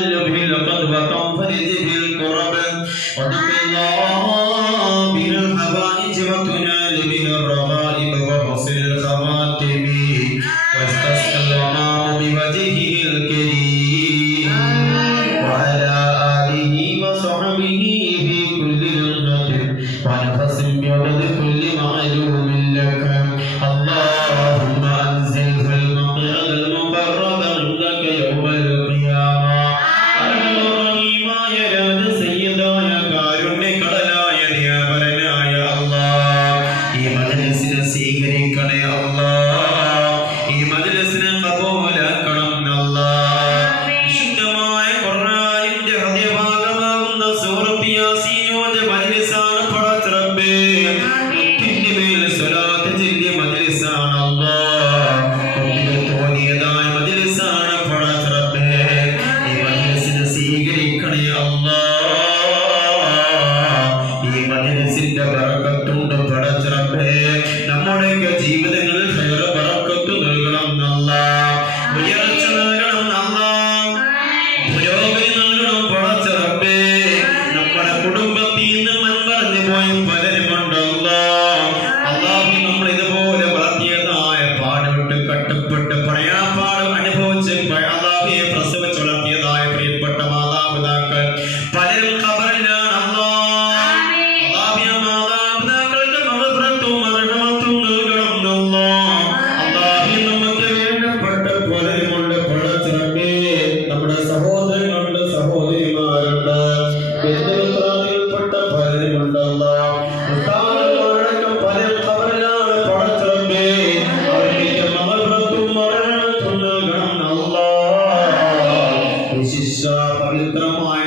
تنال به القرب وتنفرج به الكرب وتقضى به الحوائج وتنال به الرغائب وحسن الخواتم واستسقى الغمام بوجهه الكريم وعلى آله وصحبه في كل لحظة ونفس بعدد كل معلوم لك اللهم أنزله المقعد المقرب عندك يوم القيامة الرحيم يا سيداയ കാരുണ്യകടലായ ദയാപരനായ അല്ലാഹ് ഈ മജ്‌ലിസിനെ സ്വീകരിക്കണേ അല്ലാഹ് ഈ മജ്‌ലിസിനെ ഖബൂലാക്കണം അല്ലാഹ് വിശുദ്ധമായ ഖുർആനിന്റെ ഹൃദയഭാഗമാകുന്ന സൂറത്ത് യാസീനിന്റെ മജ്‌ലിസാണ് പടച്ച റബ്ബേ മുത്തിന്റെ മേൽ സ്വലാത്ത് ചൊല്ലിയ മജ്‌ലിസാണ് അല്ലാഹ് കുട്ടികൾ തോന്നിയതായ മജ്‌ലിസാണ് പടച്ച റബ്ബേ ഈ മജ്‌ലിസിനെ സ്വീകരിക്കണേ അല്ലാഹ് ഈ മജ്‌ലിസിന്റെ ബറക്കത്തുണ്ട് പടച്ച റബ്ബേ നമ്മുടെ ജീവിതങ്ങളിൽ ഖൈർ ബറക്കത്ത് നൽകണം അല്ലാഹ് ഉയർച്ച നൽകണം അല്ലാഹ് പുരോഗതി നൽകണം പടച്ച റബ്ബേ നമ്മുടെ കുടുംബത്തിൽ നിന്ന് മൺമറഞ്ഞു പോയ പലരുമുണ്ട് അല്ലാഹ് നമ്മൾ ഇതുപോലെ വളർത്തിയതായ പാടുപെട്ട് കട്ടപ്പെട്ട് പ്രയാപാട് അനുഭവിച്ച് അല്ലാഹുവേ പ്രസവിച്ച് വളർത്തിയതായ പ്രിയപ്പെട്ട മാതാപിതാക്കൾ പലരും ഖബറിലാണ് അല്ലാഹ് മാതാപിതാക്കൾക്ക് മഗ്ഫിറത്തും റഹ്മത്തും നൽകണം അല്ലാഹ് നമുക്ക് വേണ്ടപ്പെട്ട പലരുമുണ്ട് പടച്ച റബ്ബേ നമ്മുടെ സഹോദരങ്ങളുണ്ട് സഹോദരിമാരുണ്ട് ബന്ധുമിത്രാദികൾപ്പെട്ട പലരുമുണ്ട് അല്ലാഹ് ഉസ്താദുമാരടക്കം പലരും ഖബറിലാണ് പടച്ച റബ്ബേ അവർക്ക് മഗ്ഫിറത്തും റഹ്മത്തും നൽകണം അല്ലാഹ് വിശിഷ്ട പവിത്രമായ